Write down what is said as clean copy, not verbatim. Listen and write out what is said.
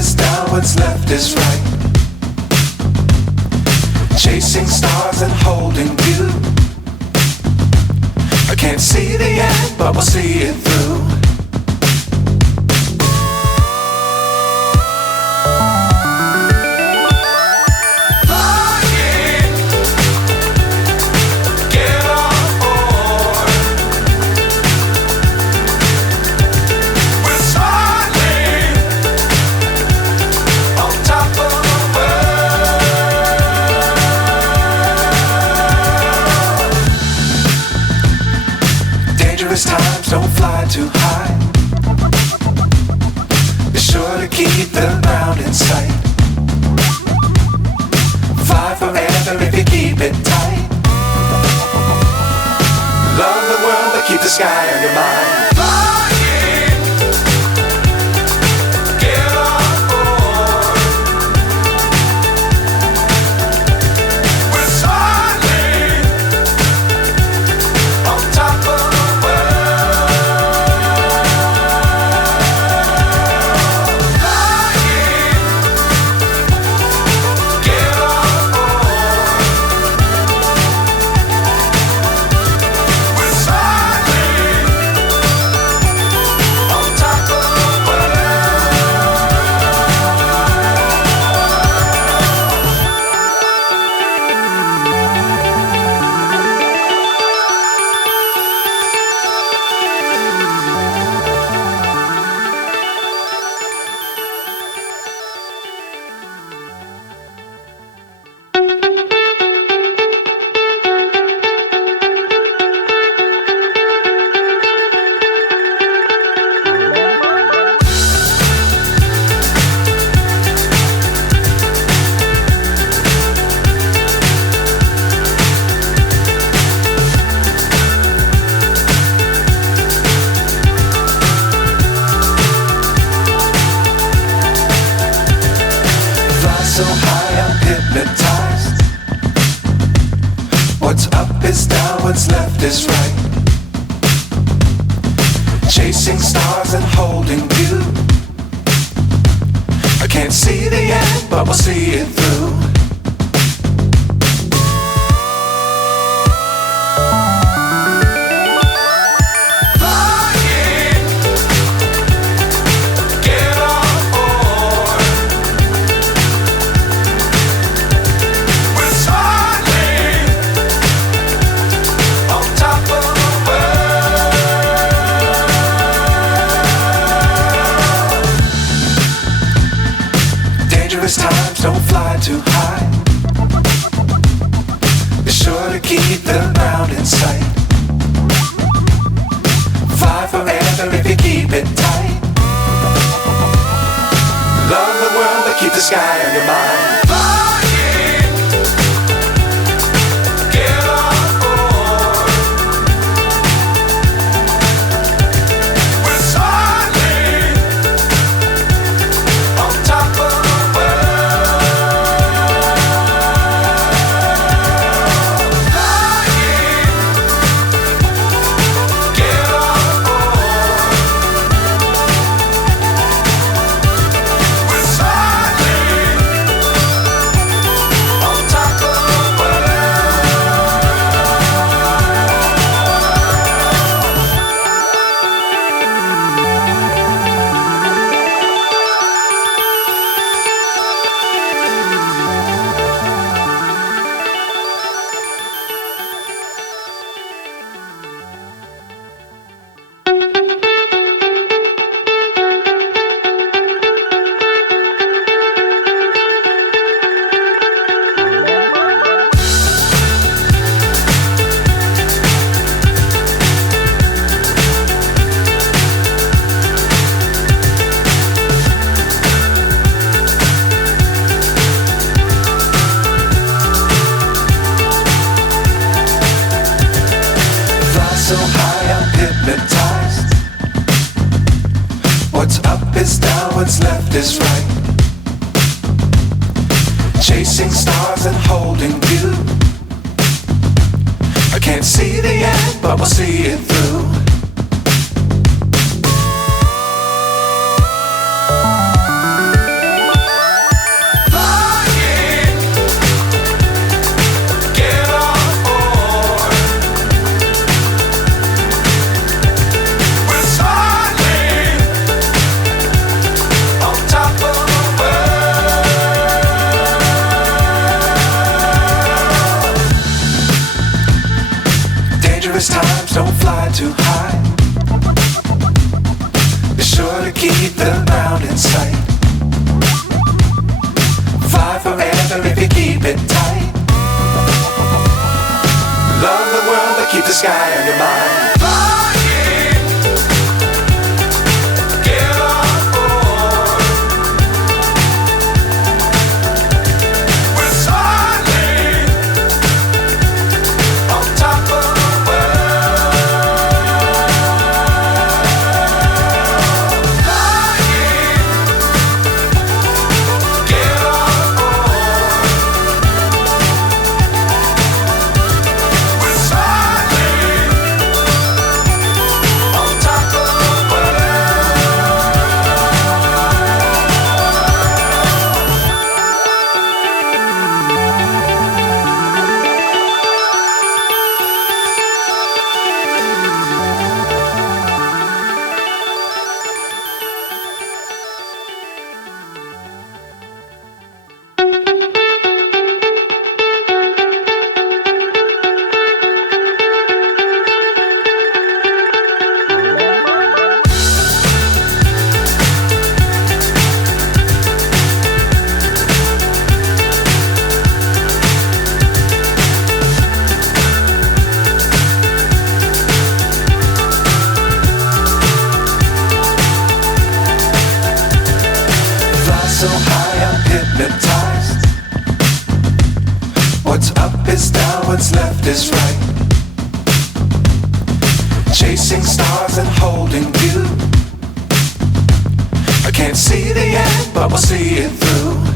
is down, what's left is right. Chasing stars and holding you. I can't see the end, but we'll see it through. Times don't fly too high. Be sure to keep the ground in sight. Fly forever if you keep it tight. Love the world but keep the sky on your mind. So high I'm hypnotized. What's up is down, what's left is right. Chasing stars and holding you. I can't see the end, but we'll see it through. Times don't fly too high. Be sure to keep the ground in sight. Fly forever if you keep it tight. Love the world but keep the sky on your mind. So high I'm hypnotized. What's up is down, what's left is right. Chasing stars and holding you. I can't see the end, but we'll see it through. to keep the ground in sight. Fly forever if you keep it tight. Love the world but keep the sky on your mind. Flying, get on board. We're soaring on top of the world. Flying, get on board. We're soaring on top of the so high I'm hypnotized. What's up is down, what's left is right. Chasing stars and holding you. I can't see the end, but we'll see it through.